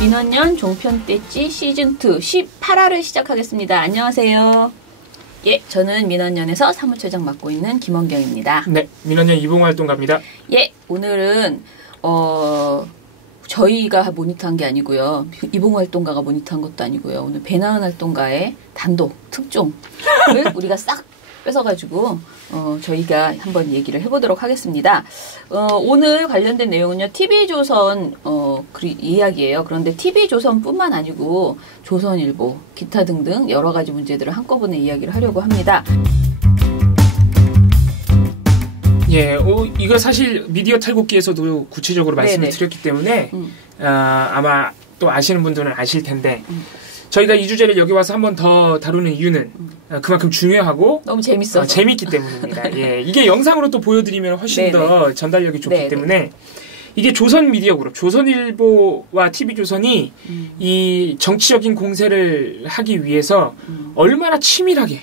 민원연 종편떼찌 시즌2 18화를 시작하겠습니다. 안녕하세요. 예, 저는 민원연에서 사무처장 맡고 있는 김원경입니다. 네, 민원연 이봉활동가입니다. 예, 오늘은 저희가 모니터한 게 아니고요. 이봉활동가가 모니터한 것도 아니고요. 오늘 배나은 활동가의 단독 특종을 우리가 싹 뺏어가지고 저희가 한번 얘기를 해보도록 하겠습니다. 오늘 관련된 내용은요. TV조선 이야기예요. 그런데 TV조선뿐만 아니고 조선일보, 기타 등등 여러 가지 문제들을 한꺼번에 이야기를 하려고 합니다. 예, 이거 사실 미디어 탈곡기에서도 구체적으로 말씀을 드렸기 때문에 아마 또 아시는 분들은 아실 텐데 저희가 이 주제를 여기 와서 한 번 더 다루는 이유는 그만큼 중요하고 너무 재밌어서 재밌기 때문입니다. 예, 이게 영상으로 또 보여드리면 훨씬 더 전달력이 좋기 때문에 이게 조선 미디어 그룹, 조선일보와 TV조선이 이 정치적인 공세를 하기 위해서 얼마나 치밀하게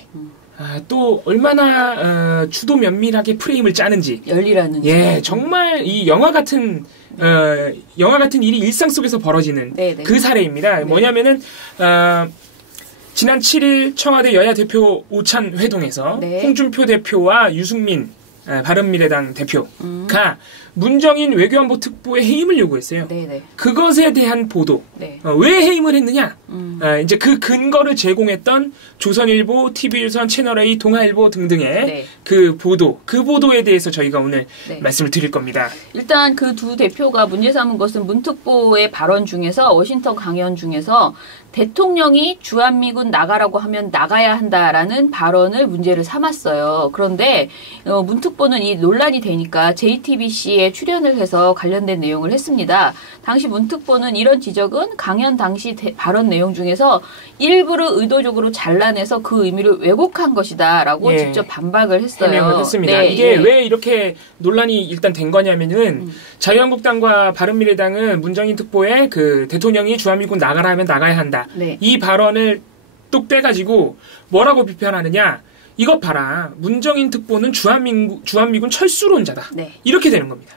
또 얼마나 주도 면밀하게 프레임을 짜는지 열리라는지 정말 이 영화 같은 일이 일상 속에서 벌어지는 그 사례입니다. 뭐냐면은 지난 7일 청와대 여야 대표 오찬 회동에서 홍준표 대표와 유승민 바른미래당 대표가 문정인 외교안보 특보의 해임을 요구했어요. 그것에 대한 보도. 왜 해임을 했느냐? 이제 그 근거를 제공했던 조선일보, TV조선, 채널A, 동아일보 등등의 그 보도에 대해서 저희가 오늘 말씀을 드릴 겁니다. 일단 그 두 대표가 문제 삼은 것은 문특보의 발언 중에서 워싱턴 강연 중에서 대통령이 주한미군 나가라고 하면 나가야 한다라는 발언을 문제를 삼았어요. 그런데 문특보는 이 논란이 되니까 JTBC에 출연을 해서 관련된 내용을 했습니다. 당시 문특보는 이런 지적은 강연 당시 발언 내용 중에서 일부를 의도적으로 잘라내서 그 의미를 왜곡한 것이다라고 직접 반박을 했어요. 해명을 했습니다. 이게 왜 이렇게 논란이 일단 된 거냐면은 자유한국당과 바른미래당은 문정인 특보에 그 대통령이 주한미군 나가라 하면 나가야 한다. 이 발언을 뚝 떼가지고 뭐라고 비판하느냐. 이것 봐라. 문정인 특보는 주한미군 철수론자다. 이렇게 되는 겁니다.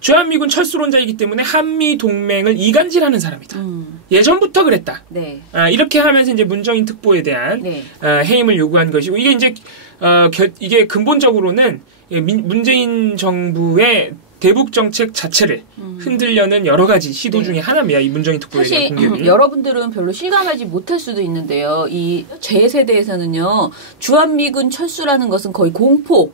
주한미군 철수론자이기 때문에 한미동맹을 이간질하는 사람이다. 예전부터 그랬다. 이렇게 하면서 이제 문정인 특보에 대한 해임을 요구한 것이고 이게 이제 이게 근본적으로는 문재인 정부의 대북 정책 자체를 흔들려는 여러 가지 시도 중에 하나입니다. 이 문정인 특보에 대한 공격이. 사실 여러분들은 별로 실감하지 못할 수도 있는데요. 이 제 세대에서는요. 주한미군 철수라는 것은 거의 공포.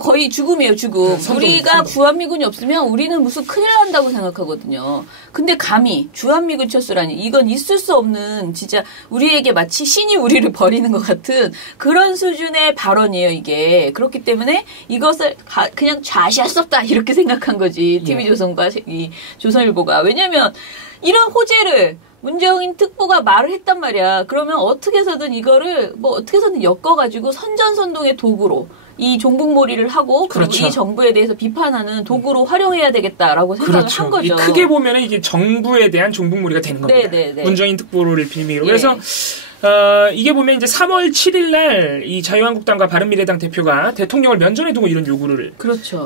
거의 죽음이에요, 죽음. 우리가 주한미군이 없으면 우리는 무슨 큰일 난다고 생각하거든요. 근데 감히 주한미군 철수라니, 이건 있을 수 없는, 진짜, 우리에게 마치 신이 우리를 버리는 것 같은 그런 수준의 발언이에요, 이게. 그렇기 때문에 이것을 그냥 좌시할 수 없다, 이렇게 생각한 거지. TV조선과 이 조선일보가. 왜냐면, 이런 호재를, 문정인 특보가 말을 했단 말이야. 그러면 어떻게 해서든 이거를, 어떻게 해서든 엮어가지고 선전선동의 도구로, 이 종북몰이를 하고 그리고 이 정부에 대해서 비판하는 도구로 활용해야 되겠다라고 생각을 한 거죠. 크게 보면은 이게 정부에 대한 종북몰이가 되는 겁니다. 문정인 특보를 빌미로. 그래서 이게 보면 이제 3월 7일 날 이 자유한국당과 바른미래당 대표가 대통령을 면전에 두고 이런 요구를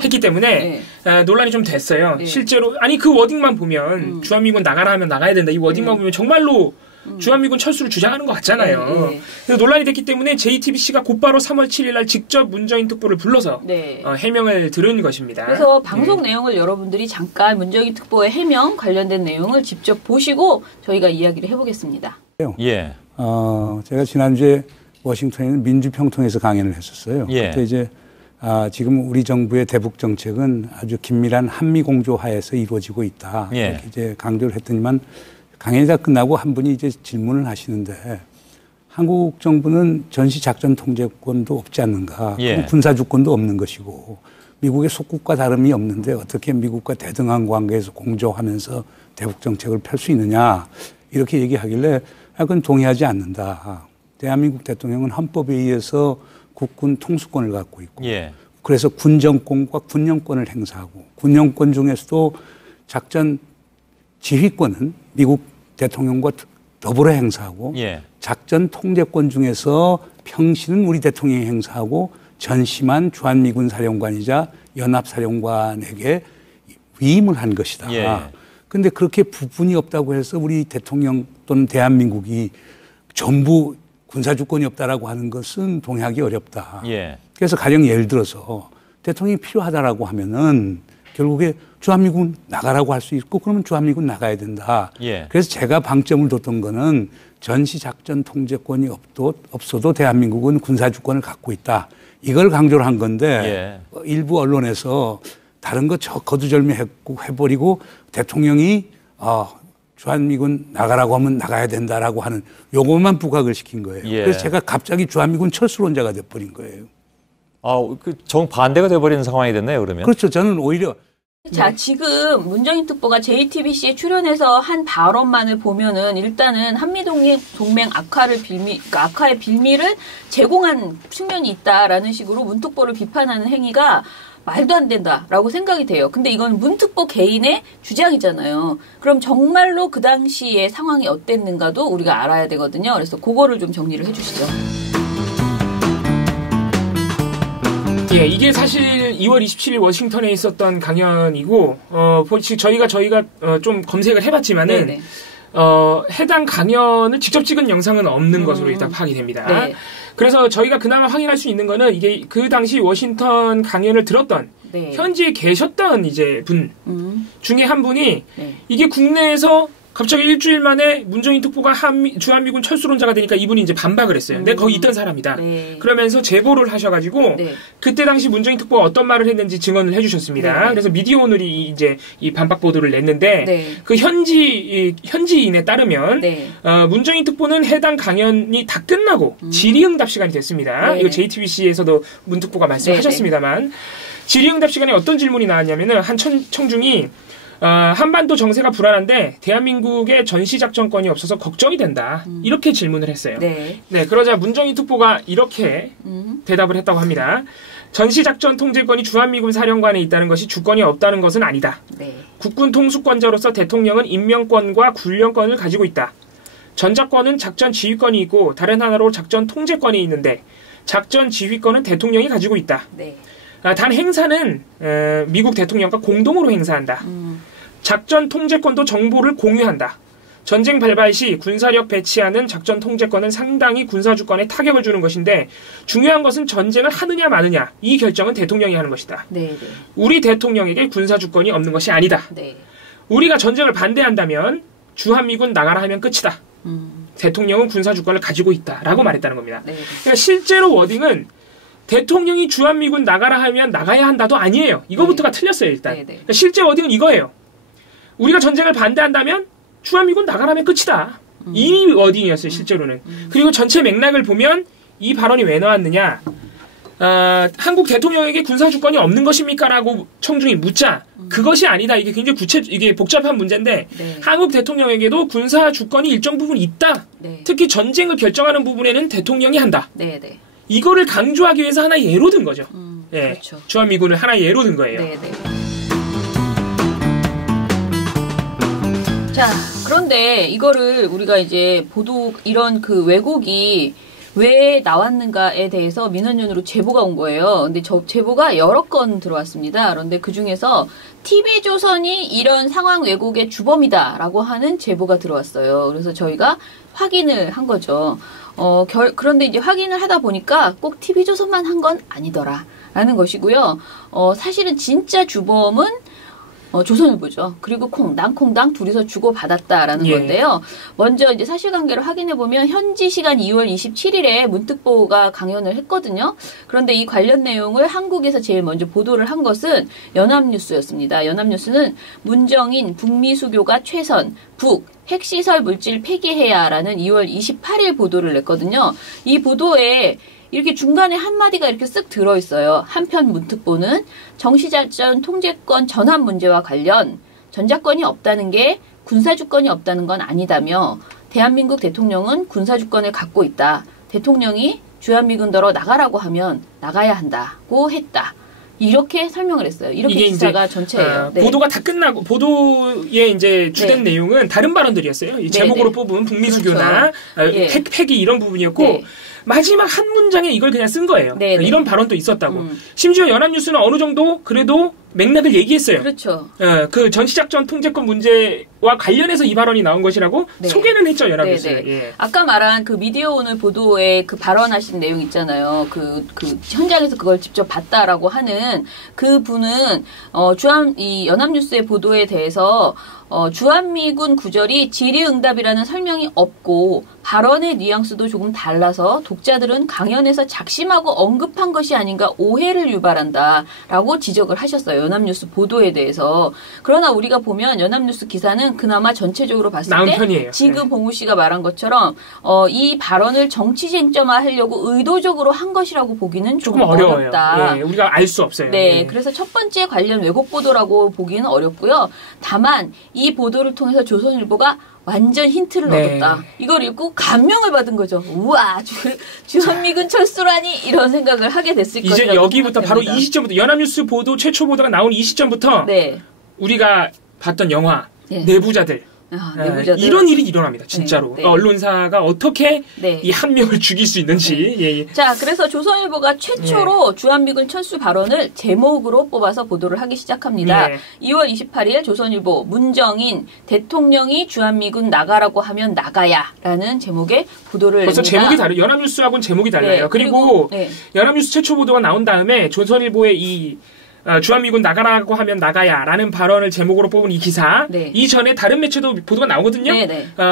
했기 때문에 논란이 좀 됐어요. 실제로 그 워딩만 보면 주한미군 나가라 하면 나가야 된다. 이 워딩만 보면 정말로 주한미군 철수를 주장하는 것 같잖아요. 그래서 논란이 됐기 때문에 JTBC가 곧바로 3월 7일 날 직접 문정인 특보를 불러서 해명을 들은 것입니다. 그래서 방송 내용을 여러분들이 잠깐 문정인 특보의 해명 관련된 내용을 직접 보시고 저희가 이야기를 해보겠습니다. 제가 지난주에 워싱턴에 있는 민주평통에서 강연을 했었어요. 그때 이제 지금 우리 정부의 대북 정책은 아주 긴밀한 한미 공조 하에서 이루어지고 있다. 이렇게 이제 강조를 했더니만 강연이 다 끝나고 한 분이 이제 질문을 하시는데 한국 정부는 전시 작전 통제권도 없지 않는가? 군사 주권도 없는 것이고 미국의 속국과 다름이 없는데 어떻게 미국과 대등한 관계에서 공조하면서 대북 정책을 펼 수 있느냐? 이렇게 얘기하길래 그건 동의하지 않는다. 대한민국 대통령은 헌법에 의해서 국군 통수권을 갖고 있고 그래서 군정권과 군령권을 행사하고 군령권 중에서도 작전 지휘권은 미국 대통령과 더불어 행사하고 작전 통제권 중에서 평시는 우리 대통령이 행사하고 전시만 주한미군 사령관이자 연합사령관에게 위임을 한 것이다. 근데 그렇게 부분이 없다고 해서 우리 대통령 또는 대한민국이 전부 군사주권이 없다라고 하는 것은 동의하기 어렵다. 예. 그래서 가령 예를 들어서 대통령이 필요하다라고 하면은 결국에 주한미군 나가라고 할 수 있고 그러면 주한미군 나가야 된다. 예. 그래서 제가 방점을 뒀던 거는 전시작전 통제권이 없어도 대한민국은 군사주권을 갖고 있다. 이걸 강조를 한 건데 예. 일부 언론에서 다른 거 거두절미해버리고 대통령이 주한미군 나가라고 하면 나가야 된다라고 하는 요것만 부각을 시킨 거예요. 예. 그래서 제가 갑자기 주한미군 철수론자가 돼버린 거예요. 그 정반대가 돼버리는 상황이 됐네요, 그러면. 그렇죠. 저는 오히려. 자, 지금 문정인 특보가 JTBC에 출연해서 한 발언만을 보면은 일단은 한미동맹 악화의 빌미를 제공한 측면이 있다라는 식으로 문 특보를 비판하는 행위가 말도 안 된다라고 생각이 돼요. 근데 이건 문 특보 개인의 주장이잖아요. 그럼 정말로 그 당시의 상황이 어땠는가도 우리가 알아야 되거든요. 그래서 그거를 좀 정리를 해주시죠. 예, 이게 사실 2월 27일 워싱턴에 있었던 강연이고, 저희가 좀 검색을 해봤지만은, 네네. 해당 강연을 직접 찍은 영상은 없는 것으로 일단 파악이 됩니다. 네. 그래서 저희가 그나마 확인할 수 있는 거는 이게 그 당시 워싱턴 강연을 들었던, 네. 현지에 계셨던 이제 분 중에 한 분이, 네. 이게 국내에서 갑자기 일주일 만에 문정인 특보가 주한미군 철수론자가 되니까 이분이 이제 반박을 했어요. 내가 거기 있던 사람이다. 네. 그러면서 제보를 하셔가지고 네. 그때 당시 문정인 특보가 어떤 말을 했는지 증언을 해주셨습니다. 네. 그래서 미디어오늘이 이제 이 반박 보도를 냈는데 네. 그 현지인에 따르면 네. 문정인 특보는 해당 강연이 다 끝나고 질의응답 시간이 됐습니다. 네. 이거 JTBC에서도 문 특보가 말씀하셨습니다만 네. 질의응답 시간에 어떤 질문이 나왔냐면은 한 청중이 한반도 정세가 불안한데 대한민국의 전시작전권이 없어서 걱정이 된다. 이렇게 질문을 했어요. 네. 네, 그러자 문정인 특보가 이렇게 대답을 했다고 합니다. 전시작전 통제권이 주한미군 사령관에 있다는 것이 주권이 없다는 것은 아니다. 네. 국군 통수권자로서 대통령은 임명권과 군령권을 가지고 있다. 전작권은 작전 지휘권이 있고 다른 하나로 작전 통제권이 있는데 작전 지휘권은 대통령이 가지고 있다. 네. 단 행사는 미국 대통령과 공동으로 행사한다. 작전 통제권도 정보를 공유한다. 전쟁 발발 시 군사력 배치하는 작전 통제권은 상당히 군사주권에 타격을 주는 것인데 중요한 것은 전쟁을 하느냐 마느냐 이 결정은 대통령이 하는 것이다. 네. 우리 대통령에게 군사주권이 없는 것이 아니다. 네. 우리가 전쟁을 반대한다면 주한미군 나가라 하면 끝이다. 대통령은 군사주권을 가지고 있다라고 말했다는 겁니다. 네. 그러니까 실제로 워딩은 대통령이 주한미군 나가라 하면 나가야 한다도 아니에요. 이거부터가 네. 틀렸어요, 일단. 네, 네. 그러니까 실제 워딩은 이거예요. 우리가 전쟁을 반대한다면 주한미군 나가라 하면 끝이다. 이 워딩이었어요, 실제로는. 그리고 전체 맥락을 보면 이 발언이 왜 나왔느냐. 한국 대통령에게 군사주권이 없는 것입니까? 라고 청중이 묻자 그것이 아니다. 이게 굉장히 이게 복잡한 문제인데 네. 한국 대통령에게도 군사주권이 일정 부분 있다. 네. 특히 전쟁을 결정하는 부분에는 대통령이 한다. 네, 네. 이거를 강조하기 위해서 하나의 예로 든 거죠. 예, 그렇죠. 주한미군을 하나의 예로 든 거예요. 네, 네. 자, 그런데 이거를 우리가 이제 이런 그 왜곡이 왜 나왔는가에 대해서 민원연으로 제보가 온 거예요. 근데 제보가 여러 건 들어왔습니다. 그런데 그 중에서 TV조선이 이런 상황 왜곡의 주범이다라고 하는 제보가 들어왔어요. 그래서 저희가 확인을 한 거죠. 그런데 이제 확인을 하다 보니까 꼭 TV조선만 한 건 아니더라라는 것이고요. 사실은 진짜 주범은 조선일보죠. 그리고 콩당 둘이서 주고받았다라는 건데요. 먼저 이제 사실관계를 확인해보면 현지 시간 2월 27일에 문특보가 강연을 했거든요. 그런데 이 관련 내용을 한국에서 제일 먼저 보도를 한 것은 연합뉴스였습니다. 연합뉴스는 문정인 북미 수교가 최선, 핵시설 물질 폐기해야라는 2월 28일 보도를 냈거든요. 이 보도에 이렇게 중간에 한마디가 이렇게 쓱 들어있어요. 한편 문특보는 정시작전 통제권 전환 문제와 관련 전작권이 없다는 게 군사주권이 없다는 건 아니다며 대한민국 대통령은 군사주권을 갖고 있다. 대통령이 주한미군더러 나가라고 하면 나가야 한다고 했다. 이렇게 설명을 했어요. 이렇게 기사가 전체예요. 네. 보도가 다 끝나고 보도의 이제 주된 네. 내용은 다른 발언들이었어요. 이 제목으로 뽑은 북미 수교나 그렇죠. 폐기 이런 부분이었고 네. 마지막 한 문장에 이걸 그냥 쓴 거예요. 네네. 이런 발언도 있었다고. 심지어 연합뉴스는 어느 정도 그래도 맥락을 얘기했어요. 그렇죠. 그 전시작전 통제권 문제와 관련해서 이 발언이 나온 것이라고 네. 소개는 했죠, 연합뉴스에. 예. 아까 말한 그 미디어 오늘 보도에 그 발언하신 내용 있잖아요. 그 현장에서 그걸 직접 봤다라고 하는 그 분은 이 연합뉴스의 보도에 대해서 주한미군 구절이 질의응답이라는 설명이 없고 발언의 뉘앙스도 조금 달라서 독자들은 강연에서 작심하고 언급한 것이 아닌가 오해를 유발한다라고 지적을 하셨어요. 연합뉴스 보도에 대해서. 그러나 우리가 보면 연합뉴스 기사는 그나마 전체적으로 봤을 때 편이에요. 지금 네. 봉우 씨가 말한 것처럼 이 발언을 정치 쟁점화하려고 의도적으로 한 것이라고 보기는 조금 어렵다. 네, 우리가 알 수 없어요. 네, 그래서 첫 번째 관련 왜곡 보도라고 보기는 어렵고요. 다만 이 보도를 통해서 조선일보가 완전 힌트를 얻었다. 이걸 읽고 감명을 받은 거죠. 우와, 주한미군 철수라니 이런 생각을 하게 됐을 거예요. 이제 여기부터 바로 이 시점부터 연합뉴스 보도 최초 보도가 나온 이 시점부터 네. 우리가 봤던 영화 네. 내부자들. 이런 일이 일어납니다. 진짜로. 네. 언론사가 어떻게 네. 이 한 명을 죽일 수 있는지. 네. 예. 자, 그래서 조선일보가 최초로 주한미군 철수 발언을 제목으로 뽑아서 보도를 하기 시작합니다. 2월 28일 조선일보 문정인 대통령이 주한미군 나가라고 하면 나가야라는 제목의 보도를 벌써 냅니다. 제목이 다르요. 연합뉴스하고는 제목이 달라요. 네. 그리고 연합뉴스 최초 보도가 나온 다음에 조선일보의 이 주한미군 나가라고 하면 나가야라는 발언을 제목으로 뽑은 이 기사 네. 이전에 다른 매체도 보도가 나오거든요.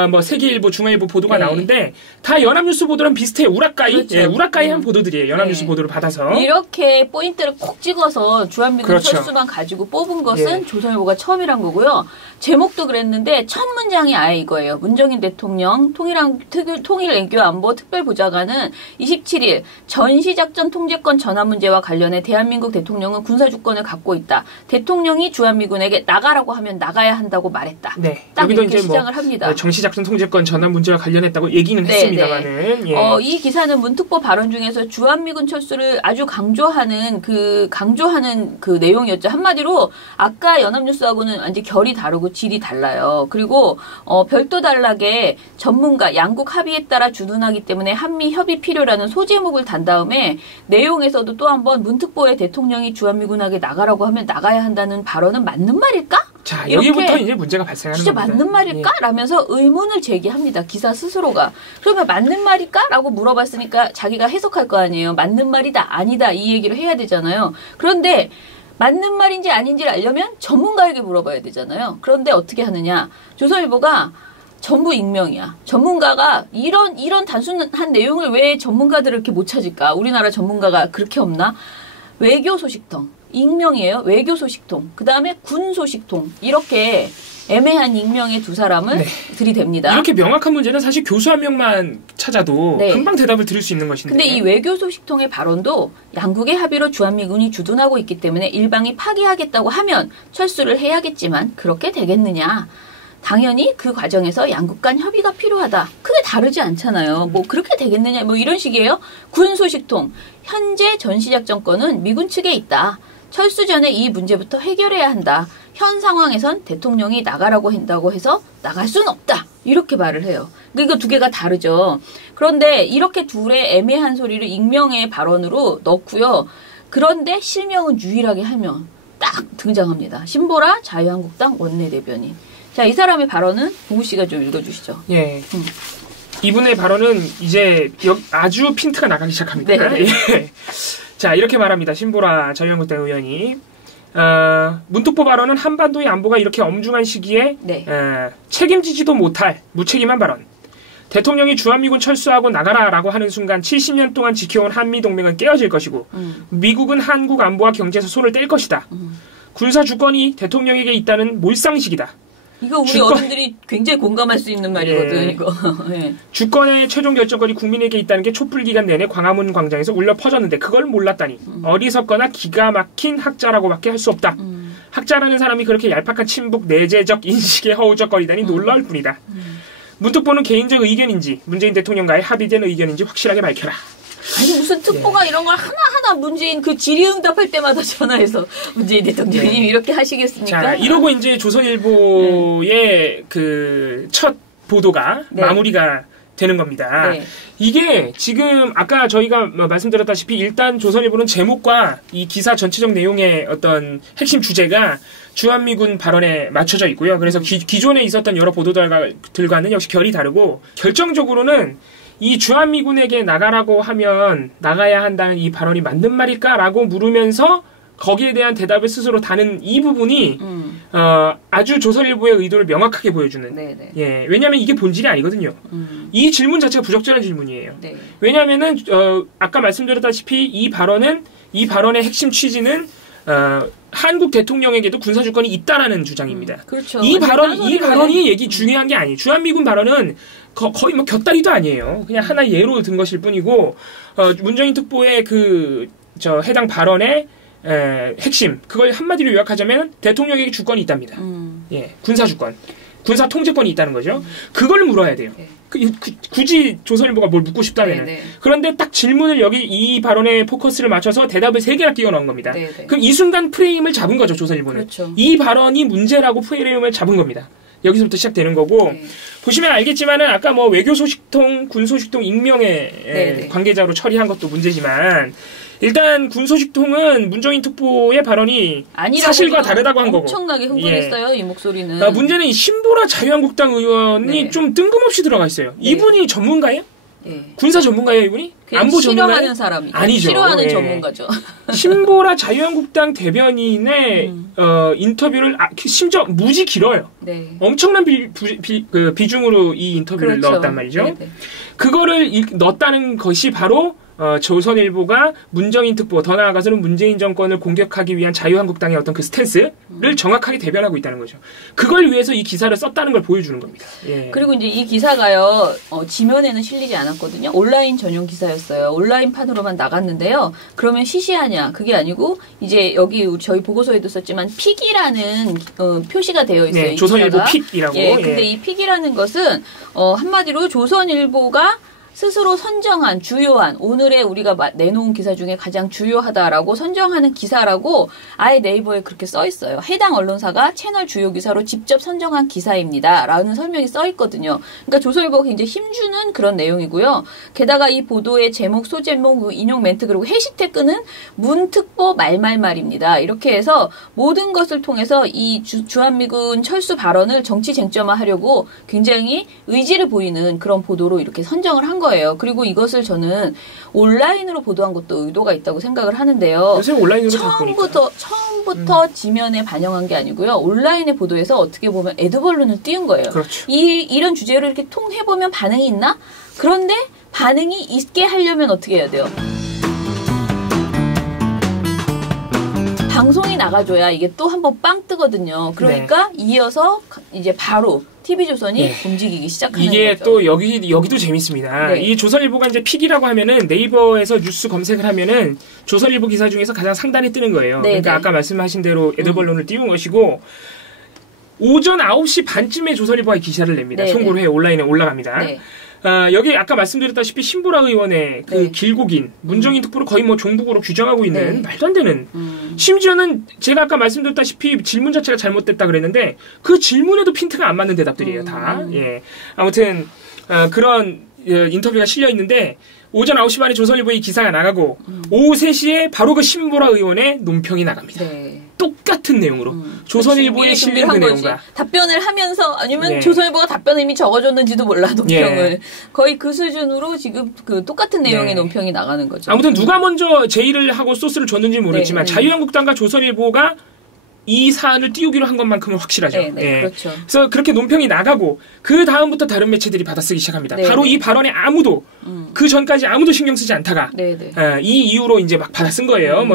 뭐 세계일보, 중앙일보 보도가 나오는데 다 연합뉴스 보도랑 비슷해요. 우라카이. 그렇죠. 예, 우라카이한 보도들이에요. 연합뉴스 보도를 받아서. 이렇게 포인트를 콕 찍어서 주한미군 그렇죠. 철수만 가지고 뽑은 것은 조선일보가 처음이란 거고요. 제목도 그랬는데 첫 문장이 아예 이거예요. 문정인 대통령 통일외교안보 특별보좌관은 27일 전시작전 통제권 전환 문제와 관련해 대한민국 대통령은 군사주권을 갖고 있다. 대통령이 주한미군에게 나가라고 하면 나가야 한다고 말했다. 네. 딱 여기도 이렇게 이제 시작을 합니다. 전시작전 통제권 전환 문제와 관련했다고 얘기는 했습니다만은. 예. 이 기사는 문특보 발언 중에서 주한미군 철수를 아주 강조하는 그 내용이었죠. 한마디로 아까 연합뉴스하고는 완전 결이 다르고 질이 달라요. 그리고 별도 단락에 전문가 양국 합의에 따라 주둔하기 때문에 한미 협의 필요라는 소제목을 단 다음에 내용에서도 또 한 번 문특보의 대통령이 주한미군에게 나가라고 하면 나가야 한다는 발언은 맞는 말일까? 자, 여기부터 이제 문제가 발생하는 진짜 겁니다. 맞는 말일까? 라면서 의문을 제기합니다. 기사 스스로가. 그러면 맞는 말일까? 라고 물어봤으니까 자기가 해석할 거 아니에요. 맞는 말이다, 아니다 이 얘기를 해야 되잖아요. 그런데 맞는 말인지 아닌지를 알려면 전문가에게 물어봐야 되잖아요. 그런데 어떻게 하느냐. 조선일보가 전부 익명이야. 전문가가 이런 단순한 내용을 왜 전문가들을 이렇게 못 찾을까? 우리나라 전문가가 그렇게 없나? 외교 소식통. 익명이에요. 외교 소식통. 그 다음에 군 소식통. 이렇게 애매한 익명의 두 사람을 들이댑니다. 이렇게 명확한 문제는 사실 교수 한 명만 찾아도 금방 대답을 들을 수 있는 것인데. 근데 이 외교 소식통의 발언도 양국의 합의로 주한미군이 주둔하고 있기 때문에 일방이 파기하겠다고 하면 철수를 해야겠지만 그렇게 되겠느냐. 당연히 그 과정에서 양국 간 협의가 필요하다. 크게 다르지 않잖아요. 뭐 그렇게 되겠느냐. 뭐 이런 식이에요. 군 소식통. 현재 전시작전권은 미군 측에 있다. 철수 전에 이 문제부터 해결해야 한다. 현 상황에선 대통령이 나가라고 한다고 해서 나갈 수는 없다. 이렇게 말을 해요. 그러니까 두 개가 다르죠. 그런데 이렇게 둘의 애매한 소리를 익명의 발언으로 넣고요. 그런데 실명은 유일하게 하면 딱 등장합니다. 신보라 자유한국당 원내대변인. 자, 이 사람의 발언은 봉우 씨가 좀 읽어주시죠. 예. 이분의 발언은 이제 아주 핀트가 나가기 시작합니다. 네. 예. 자, 이렇게 말합니다. 신보라 자유한국당 의원이. 문특보 발언은 한반도의 안보가 이렇게 엄중한 시기에 책임지지도 못할 무책임한 발언. 대통령이 주한미군 철수하고 나가라라고 하는 순간 70년 동안 지켜온 한미동맹은 깨어질 것이고 미국은 한국 안보와 경제에서 손을 뗄 것이다. 군사 주권이 대통령에게 있다는 몰상식이다. 이거 우리 어른들이 굉장히 공감할 수 있는 말이거든, 이거. 주권의 최종 결정권이 국민에게 있다는 게 촛불 기간 내내 광화문 광장에서 울려 퍼졌는데 그걸 몰랐다니. 어리석거나 기가 막힌 학자라고밖에 할 수 없다. 학자라는 사람이 그렇게 얄팍한 친북 내재적 인식에 허우적거리다니 놀라울 뿐이다. 문특보는 개인적 의견인지 문재인 대통령과의 합의된 의견인지 확실하게 밝혀라. 아니 무슨 특보가 이런 걸 하나하나 문재인 그 질의응답할 때마다 전화해서 문재인 대통령님 이렇게 하시겠습니까? 자, 이러고 이제 조선일보의 그 첫 보도가 마무리가 되는 겁니다. 네. 이게 지금 아까 저희가 말씀드렸다시피 일단 조선일보는 제목과 이 기사 전체적 내용의 어떤 핵심 주한미군 발언에 맞춰져 있고요. 그래서 기존에 있었던 여러 보도들과는 역시 결이 다르고 결정적으로는 이 주한미군에게 나가라고 하면 나가야 한다는 이 발언이 맞는 말일까라고 물으면서 거기에 대한 대답을 스스로 다는 이 부분이 아주 조선일보의 의도를 명확하게 보여주는. 네네. 예, 왜냐하면 이게 본질이 아니거든요. 이 질문 자체가 부적절한 질문이에요. 네. 왜냐하면은 아까 말씀드렸다시피 이 발언의 핵심 취지는 한국 대통령에게도 군사 주권이 있다라는 주장입니다. 그렇죠. 이 발언이 중요한 게 아니에요. 주한미군 발언은 거의 뭐 곁다리도 아니에요. 그냥 하나의 예로 든 것일 뿐이고 문정인 특보의 해당 발언의 핵심 그걸 한마디로 요약하자면 대통령에게 주권이 있답니다. 예, 군사 주권, 군사 통제권이 있다는 거죠. 그걸 물어야 돼요. 네. 굳이 조선일보가 뭘 묻고 싶다면은. 네네. 그런데 딱 질문을 여기 이 발언에 포커스를 맞춰서 대답을 3개나 끼워 넣은 겁니다. 네네. 그럼 이 순간 프레임을 잡은 거죠, 조선일보는. 그렇죠. 이 발언이 문제라고 프레임을 잡은 겁니다. 여기서부터 시작되는 거고 네. 보시면 알겠지만은 아까 뭐 외교 소식통, 군 소식통 익명의 관계자로 처리한 것도 문제지만 일단 군 소식통은 문정인 특보의 발언이 사실과 다르다고 한 거고 엄청나게 흥분했어요. 이 목소리는. 문제는 신보라 자유한국당 의원이 좀 뜬금없이 들어가 있어요. 이분이 전문가예요? 군사 전문가예요, 이분이? 안보 전문가예요? 싫어하는 사람이죠. 아니죠. 싫어하는 전문가죠. 신보라 자유한국당 대변인의 인터뷰를 심지어 무지 길어요. 네. 엄청난 비중으로 이 인터뷰를 그렇죠. 넣었단 말이죠. 그거를 넣었다는 것이 바로 조선일보가 문정인 특보, 더 나아가서는 문재인 정권을 공격하기 위한 자유한국당의 어떤 그 스탠스를 정확하게 대변하고 있다는 거죠. 그걸 위해서 이 기사를 썼다는 걸 보여주는 겁니다. 예. 그리고 이제 이 기사가요, 지면에는 실리지 않았거든요. 온라인 전용 기사였어요. 온라인판으로만 나갔는데요. 그러면 시시하냐? 그게 아니고, 이제 여기 저희 보고서에도 썼지만, 픽이라는, 표시가 되어 있어요. 네, 조선일보 픽이라고. 예, 근데 이 픽이라는 것은, 한마디로 조선일보가 스스로 선정한 주요한 오늘의 우리가 내놓은 기사 중에 가장 주요하다라고 선정하는 기사라고 아예 네이버에 그렇게 써 있어요. 해당 언론사가 채널 주요 기사로 직접 선정한 기사입니다. 라는 설명이 써 있거든요. 그러니까 조선일보가 굉장히 힘주는 그런 내용이고요. 게다가 이 보도의 제목, 소제목, 인용 멘트 그리고 해시태그는 문특보 말말말입니다. 이렇게 해서 모든 것을 통해서 이 주한미군 철수 발언을 정치 쟁점화하려고 굉장히 의지를 보이는 그런 보도로 이렇게 선정을 한 거예요. 그리고 이것을 저는 온라인으로 보도한 것도 의도가 있다고 생각을 하는데요. 요새 온라인으로 처음부터 지면에 반영한 게 아니고요. 온라인의 보도에서 어떻게 보면 애드벌룬을 띄운 거예요. 그렇죠. 이런 주제를 이렇게 통해보면 반응이 있나? 그런데 반응이 있게 하려면 어떻게 해야 돼요? 방송이 나가줘야 이게 또 한번 빵 뜨거든요. 그러니까 이어서 이제 바로 TV조선이 움직이기 시작하는 이게 거죠. 또 여기도 재밌습니다. 네. 이 조선일보가 이제 픽이라고 하면은 네이버에서 뉴스 검색을 하면은 조선일보 기사 중에서 가장 상단에 뜨는 거예요. 네, 그러니까 아까 말씀하신 대로 애드벌룬을 띄운 것이고 오전 9시 반쯤에 조선일보가 기사를 냅니다. 네, 송고를 해요. 온라인에 올라갑니다. 네. 여기 아까 말씀드렸다시피 신보라 의원의 그 길고 긴 문정인 특보를 거의 뭐 종북으로 규정하고 있는 말도 안 되는 심지어는 제가 아까 말씀드렸다시피 질문 자체가 잘못됐다 그랬는데 그 질문에도 핀트가 안 맞는 대답들이에요 다. 예. 아무튼 그런 인터뷰가 실려 있는데 오전 9시 반에 조선일보의 기사가 나가고 오후 3시에 바로 그 신보라 의원의 논평이 나갑니다. 네. 똑같은 내용으로 조선일보의 실린 그 내용과 답변을 하면서 아니면 조선일보가 답변을 이미 적어줬는지도 몰라 논평을 거의 그 수준으로 지금 그 똑같은 내용의 논평이 나가는 거죠. 아무튼 누가 먼저 제의를 하고 소스를 줬는지 모르겠지만 자유한국당과 조선일보가 이 사안을 띄우기로 한 것만큼은 확실하죠. 그렇죠. 그래서 그렇게 논평이 나가고 그 다음부터 다른 매체들이 받아쓰기 시작합니다. 바로 이 발언에 아무도 그 전까지 아무도 신경 쓰지 않다가 이 이후로 이제 막 받아쓴 거예요.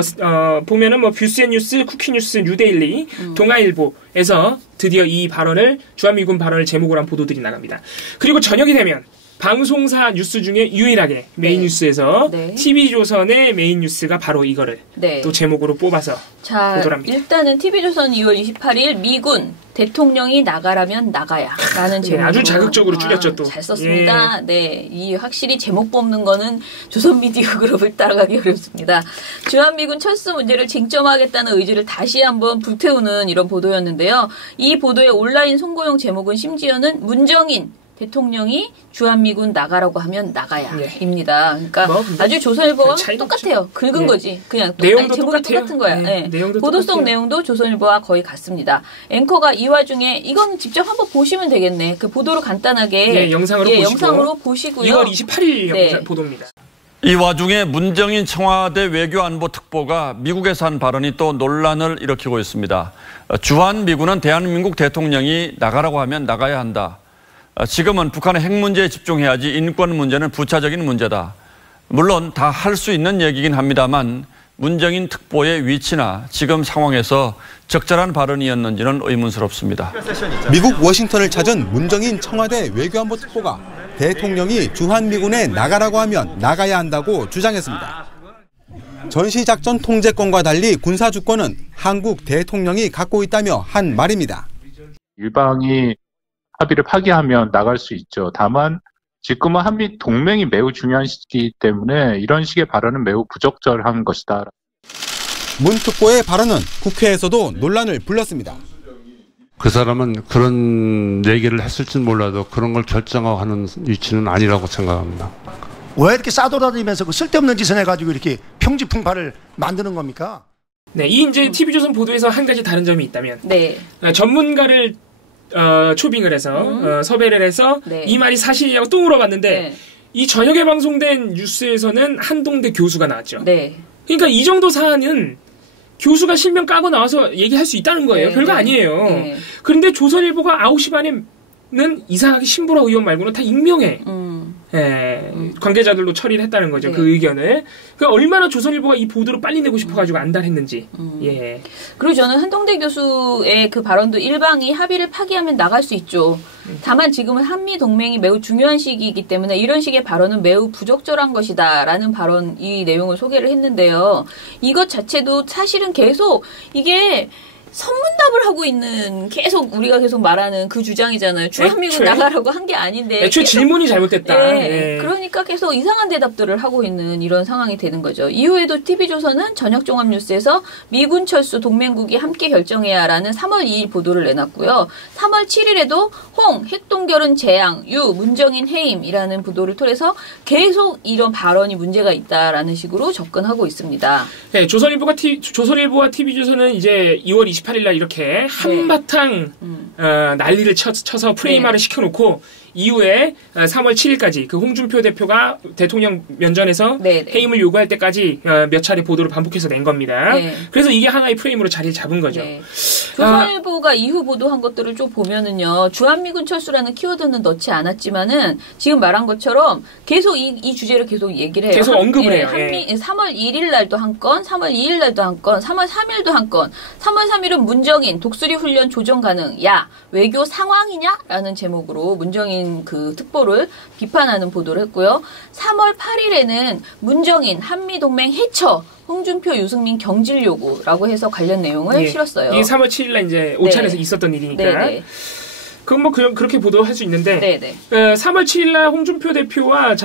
보면은 뷰스앤뉴스, 쿠키뉴스, 뉴데일리, 동아일보에서 드디어 이 발언을 주한미군 발언을 제목으로 한 보도들이 나갑니다. 그리고 저녁이 되면 방송사 뉴스 중에 유일하게 메인 뉴스에서 TV조선의 메인 뉴스가 바로 이거를 또 제목으로 뽑아서 보도를 합니다. 일단은 TV조선 2월 28일 미군 대통령이 나가라면 나가야 라는 제목으로 아주 자극적으로 줄였죠 또. 잘 썼습니다. 이 확실히 제목 뽑는 거는 조선미디어 그룹을 따라가기 어렵습니다. 주한미군 철수 문제를 쟁점화하겠다는 의지를 다시 한번 불태우는 이런 보도였는데요. 이 보도의 온라인 송고용 제목은 심지어는 문정인 대통령이 주한미군 나가라고 하면 나가야입니다. 그러니까 아주 조선일보와 똑같아요. 긁은 거지. 그냥 내용도 제목이 똑같은 거야. 내용도 보도성 똑같아요. 내용도 조선일보와 거의 같습니다. 앵커가 이 와중에 이건 직접 한번 보시면 되겠네. 그 보도를 간단하게 영상으로 보시고요. 2월 28일 보도입니다. 이 와중에 문정인 청와대 외교안보특보가 미국에서 한 발언이 또 논란을 일으키고 있습니다. 주한미군은 대한민국 대통령이 나가라고 하면 나가야 한다. 지금은 북한의 핵 문제에 집중해야지 인권 문제는 부차적인 문제다. 물론 다 할 수 있는 얘기긴 합니다만 문정인 특보의 위치나 지금 상황에서 적절한 발언이었는지는 의문스럽습니다. 미국 워싱턴을 찾은 문정인 청와대 외교안보 특보가 대통령이 주한미군에 나가라고 하면 나가야 한다고 주장했습니다. 전시작전 통제권과 달리 군사주권은 한국 대통령이 갖고 있다며 한 말입니다. 일방이 합의를 파기하면 나갈 수 있죠. 다만 지금은 한미 동맹이 매우 중요한 시기이기 때문에 이런 식의 발언은 매우 부적절한 것이다. 문 특보의 발언은 국회에서도 논란을 불렀습니다. 그 사람은 그런 얘기를 했을지는 몰라도 그런 걸 결정하고 하는 위치는 아니라고 생각합니다. 왜 이렇게 싸돌아다니면서 그 쓸데없는 짓을 해가지고 이렇게 평지풍파를 만드는 겁니까? 네, 이 이제 TV조선 보도에서 한 가지 다른 점이 있다면 전문가를 초빙을 해서 섭외를 해서 이 말이 사실이냐고 또 물어봤는데 이 저녁에 방송된 뉴스에서는 한동대 교수가 나왔죠. 그러니까 이 정도 사안은 교수가 실명 까고 나와서 얘기할 수 있다는 거예요. 별거 아니에요. 그런데 조선일보가 9시 반에는 이상하게 신보라 의원 말고는 다 익명해. 관계자들로 처리를 했다는 거죠. 그 의견을. 그러니까 얼마나 조선일보가 이 보도를 빨리 내고 싶어가지고 안달했는지. 그리고 저는 한동대 교수의 그 발언도 일방이 합의를 파기하면 나갈 수 있죠. 다만 지금은 한미 동맹이 매우 중요한 시기이기 때문에 이런 식의 발언은 매우 부적절한 것이다라는 발언, 이 내용을 소개를 했는데요. 이것 자체도 사실은 계속 이게 선문답을 하고 있는 계속 우리가 계속 말하는 그 주장이잖아요. 주한미군 나가라고 한 게 아닌데. 애초에 질문이 잘못됐다. 그러니까 계속 이상한 대답들을 하고 있는 이런 상황이 되는 거죠. 이후에도 TV조선은 저녁종합뉴스에서 미군 철수 동맹국이 함께 결정해야라는 3월 2일 보도를 내놨고요. 3월 7일에도 홍, 핵동결은 재앙, 유, 문정인 해임이라는 보도를 통해서 계속 이런 발언이 문제가 있다라는 식으로 접근하고 있습니다. 네, 조선일보와 TV조선은 이제 2월 28일 날 이렇게 한바탕 난리를 쳐서 프레임화를 시켜놓고 이후에 3월 7일까지 그 홍준표 대표가 대통령 면전에서 해임을 요구할 때까지 몇 차례 보도를 반복해서 낸 겁니다. 그래서 이게 하나의 프레임으로 자리를 잡은 거죠. 조선일보가 이후 보도한 것들을 좀 보면은요. 주한미군 철수라는 키워드는 넣지 않았지만은 지금 말한 것처럼 계속 이 주제를 계속 얘기를 해요. 계속 언급을 해요. 3월 1일 날도 한 건, 3월 2일 날도 한 건, 3월 3일도 한 건, 3월 3일은 문정인 독수리 훈련 조정 가능. 야, 외교 상황이냐? 라는 제목으로 문정인 그 특보를 비판하는 보도를 했고요. 3월 8일에는 문정인 한미동맹 해쳐 홍준표 유승민 경질 요구라고 해서 관련 내용을 실었어요. 이게 3월 7일날 이제 오찬에서 있었던 일이니까. 그건 뭐 그렇게 보도할 수 있는데 3월 7일날 홍준표 대표와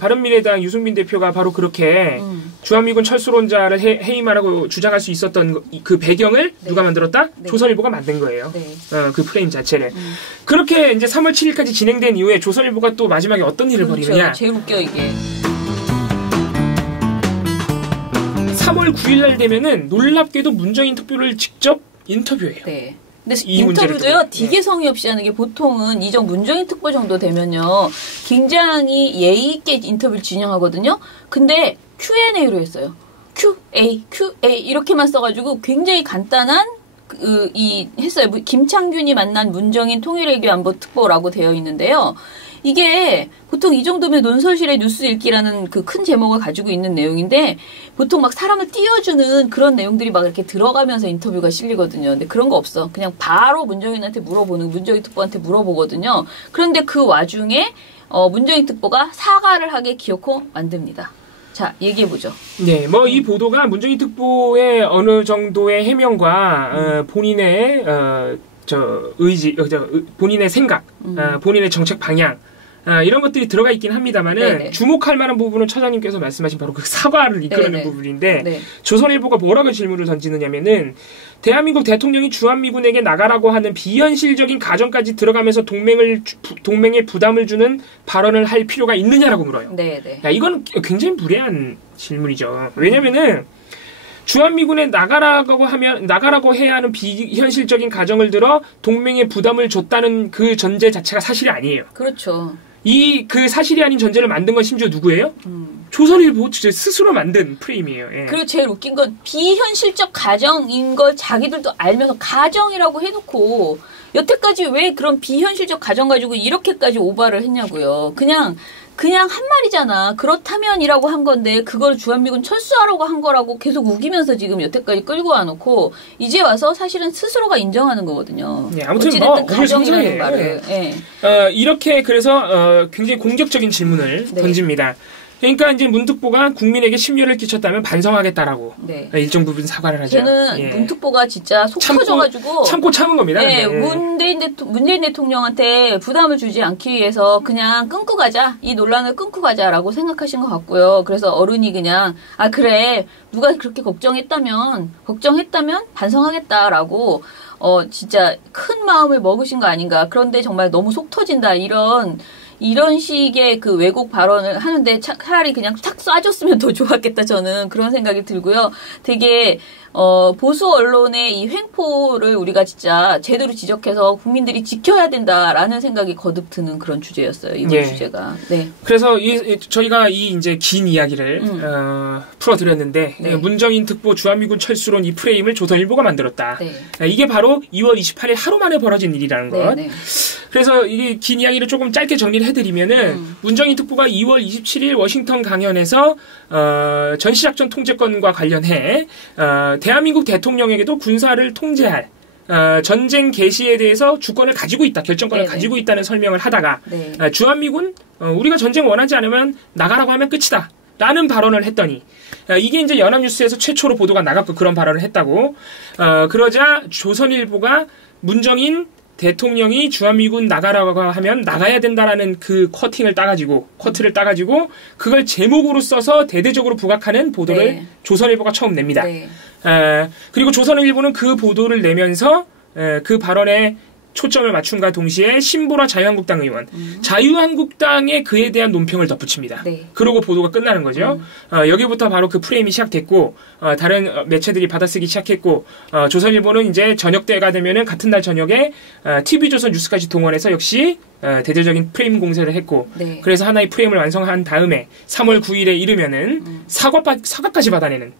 바른미래당 유승민 대표가 바로 그렇게 주한미군 철수론자를 해임하라고 주장할 수 있었던 그 배경을 누가 만들었다? 조선일보가 만든 거예요. 그 프레임 자체를. 그렇게 이제 3월 7일까지 진행된 이후에 조선일보가 또 마지막에 어떤 일을 벌이느냐? 제일 웃겨 이게. 3월 9일날 되면은 놀랍게도 문정인 특보를 직접 인터뷰해요. 근데 인터뷰도요, 되게 성의 없이 하는 게 보통은 이전 문정인 특보 정도 되면요, 굉장히 예의 있게 인터뷰를 진행하거든요. 근데 Q&A로 했어요. QA 이렇게만 써가지고 굉장히 간단한 했어요. 김창균이 만난 문정인 통일외교 안보 특보라고 되어 있는데요. 이게 보통 이 정도면 논설실의 뉴스 읽기라는 그 큰 제목을 가지고 있는 내용인데 보통 막 사람을 띄워주는 그런 내용들이 막 이렇게 들어가면서 인터뷰가 실리거든요. 근데 그런 거 없어. 그냥 바로 문정인 특보한테 물어보거든요. 그런데 그 와중에 문정인 특보가 사과를 하게 기어코 만듭니다. 자, 얘기해보죠. 네, 뭐 이 보도가 문정인 특보의 어느 정도의 해명과 본인의 의지, 본인의 생각, 본인의 정책 방향, 이런 것들이 들어가 있긴 합니다만은 네네. 주목할 만한 부분은 처장님께서 말씀하신 바로 그 사과를 이끌어낸 네네. 부분인데 네. 조선일보가 뭐라고 질문을 던지느냐면은 대한민국 대통령이 주한미군에게 나가라고 하는 비현실적인 가정까지 들어가면서 동맹에 부담을 주는 발언을 할 필요가 있느냐라고 물어요. 네네. 야, 이건 굉장히 무례한 질문이죠. 왜냐면은 주한미군에 나가라고 해야 하는 비현실적인 가정을 들어 동맹에 부담을 줬다는 그 전제 자체가 사실이 아니에요. 그렇죠. 그 사실이 아닌 전제를 만든 건 심지어 누구예요? 조선일보 스스로 만든 프레임이에요. 예. 그리고 제일 웃긴 건 비현실적 가정인 걸 자기들도 알면서 가정이라고 해놓고 여태까지 왜 그런 비현실적 가정 가지고 이렇게까지 오바를 했냐고요. 그냥 한 말이잖아. 그렇다면이라고 한 건데 그걸 주한미군 철수하라고 한 거라고 계속 우기면서 지금 여태까지 끌고 와놓고 이제 와서 사실은 스스로가 인정하는 거거든요. 네, 아무튼 어찌됐든 가정이라는 말을. 네. 이렇게 그래서 굉장히 공격적인 질문을 네. 던집니다. 그러니까 이제 문특보가 국민에게 심려를 끼쳤다면 반성하겠다라고 네. 일정 부분 사과를 하죠. 걔는 예. 문특보가 진짜 속 터져가지고 참고 참은 겁니다. 네, 문재인 대통령한테 부담을 주지 않기 위해서 그냥 끊고 가자, 이 논란을 끊고 가자라고 생각하신 것 같고요. 그래서 어른이 그냥 그래 누가 그렇게 걱정했다면 반성하겠다라고 진짜 큰 마음을 먹으신 거 아닌가. 그런데 정말 너무 속 터진다 이런 식의 그 왜곡 발언을 하는데 차라리 그냥 탁 쏴줬으면 더 좋았겠다 저는 그런 생각이 들고요. 되게 보수 언론의 이 횡포를 우리가 진짜 제대로 지적해서 국민들이 지켜야 된다라는 생각이 거듭 드는 그런 주제였어요. 이번 네. 주제가. 네. 그래서 저희가 이제 긴 이야기를 풀어드렸는데 네. 문정인 특보 주한미군 철수론 이 프레임을 조선일보가 만들었다. 네. 이게 바로 2월 28일 하루 만에 벌어진 일이라는 것. 네. 그래서 이 긴 이야기를 조금 짧게 정리를 해드리면은 문정인 특보가 2월 27일 워싱턴 강연에서 전시작전 통제권과 관련해 대한민국 대통령에게도 군사를 통제할 전쟁 개시에 대해서 주권을 가지고 있다, 결정권을 네네. 가지고 있다는 설명을 하다가 네. 주한미군 우리가 전쟁 원하지 않으면 나가라고 하면 끝이다. 라는 발언을 했더니 이게 이제 연합뉴스에서 최초로 보도가 나갔고 그런 발언을 했다고 그러자 조선일보가 문정인 대통령이 주한미군 나가라고 하면 나가야 된다라는 그 커트를 따가지고 그걸 제목으로 써서 대대적으로 부각하는 보도를 네. 조선일보가 처음 냅니다. 네. 그리고 조선일보는 그 보도를 내면서 그 발언에 초점을 맞춘과 동시에 신보라 자유한국당 의원, 자유한국당에 그에 대한 논평을 덧붙입니다. 네. 그러고 보도가 끝나는 거죠. 여기부터 바로 그 프레임이 시작됐고 다른 매체들이 받아쓰기 시작했고 조선일보는 이제 저녁 때가 되면은 같은 날 저녁에 TV조선 뉴스까지 동원해서 역시 대대적인 프레임 공세를 했고 네. 그래서 하나의 프레임을 완성한 다음에 3월 9일에 이르면은 사과까지 받아내는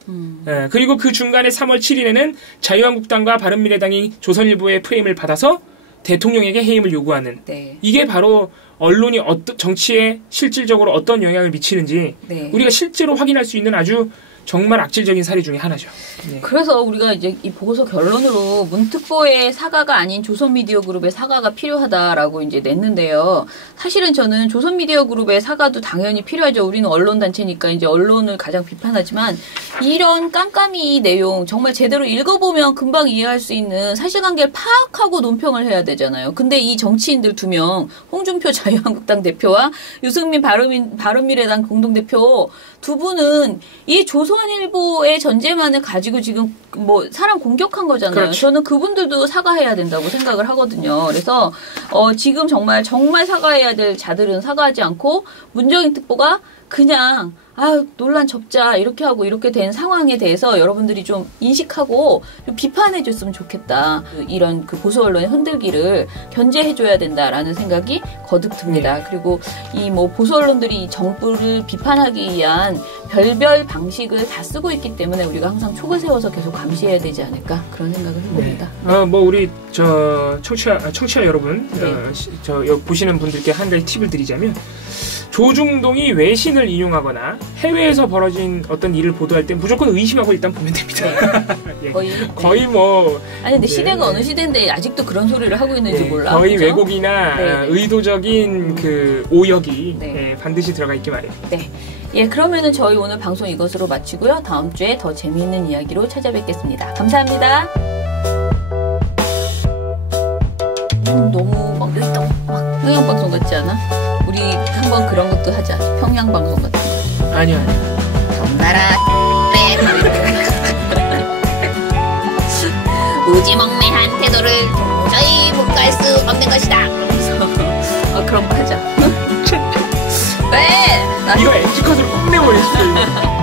그리고 그 중간에 3월 7일에는 자유한국당과 바른미래당이 조선일보의 프레임을 받아서 대통령에게 해임을 요구하는 네. 이게 바로 언론이 정치에 실질적으로 어떤 영향을 미치는지 네. 우리가 실제로 확인할 수 있는 아주 정말 악질적인 사례 중에 하나죠. 네. 그래서 우리가 이제 이 보고서 결론으로 문특보의 사과가 아닌 조선미디어그룹의 사과가 필요하다라고 이제 냈는데요. 사실은 저는 조선미디어그룹의 사과도 당연히 필요하죠. 우리는 언론단체니까 이제 언론을 가장 비판하지만 이런 깜깜이 내용 정말 제대로 읽어보면 금방 이해할 수 있는 사실관계를 파악하고 논평을 해야 되잖아요. 근데 이 정치인들 2명, 홍준표 자유한국당 대표와 유승민 바른미래당 공동대표 두 분은 이 조선일보의 전제만을 가지고 지금 뭐 사람 공격한 거잖아요. 그렇죠. 저는 그분들도 사과해야 된다고 생각을 하거든요. 그래서 지금 정말 사과해야 될 자들은 사과하지 않고 문정인 특보가 그냥 논란 접자 이렇게 하고 이렇게 된 상황에 대해서 여러분들이 좀 인식하고 좀 비판해 줬으면 좋겠다. 이런 그 보수 언론의 흔들기를 견제해 줘야 된다라는 생각이 거듭 듭니다. 그리고 이 뭐 보수 언론들이 정부를 비판하기 위한 별별 방식을 다 쓰고 있기 때문에 우리가 항상 촉을 세워서 계속 감시해야 되지 않을까 그런 생각을 해봅니다. 네. 뭐 우리 청취자 여러분, 네. 보시는 분들께 한 가지 팁을 드리자면. 조중동이 외신을 인용하거나 해외에서 벌어진 어떤 일을 보도할 때 무조건 의심하고 일단 보면 됩니다. 예. 거의 뭐. 아니, 근데 시대가 어느 시대인데 아직도 그런 소리를 하고 있는지 몰라. 거의 그렇죠? 왜곡이나 의도적인 그 오역이 반드시 들어가 있기 마련입니다. 네. 예, 그러면은 저희 오늘 방송 이것으로 마치고요. 다음 주에 더 재미있는 이야기로 찾아뵙겠습니다. 감사합니다. 너무 막 흥행방송 같지 않아? 우리 한번 그런 것도 하자. 평양 방송 같은 거. 아니요. 나라 우지먹매한 태도를 도저히 묵과할 수 없는 것이다. 그런 거 하자. 왜? 이거 엔지컷으로 꼭 내보냈어요.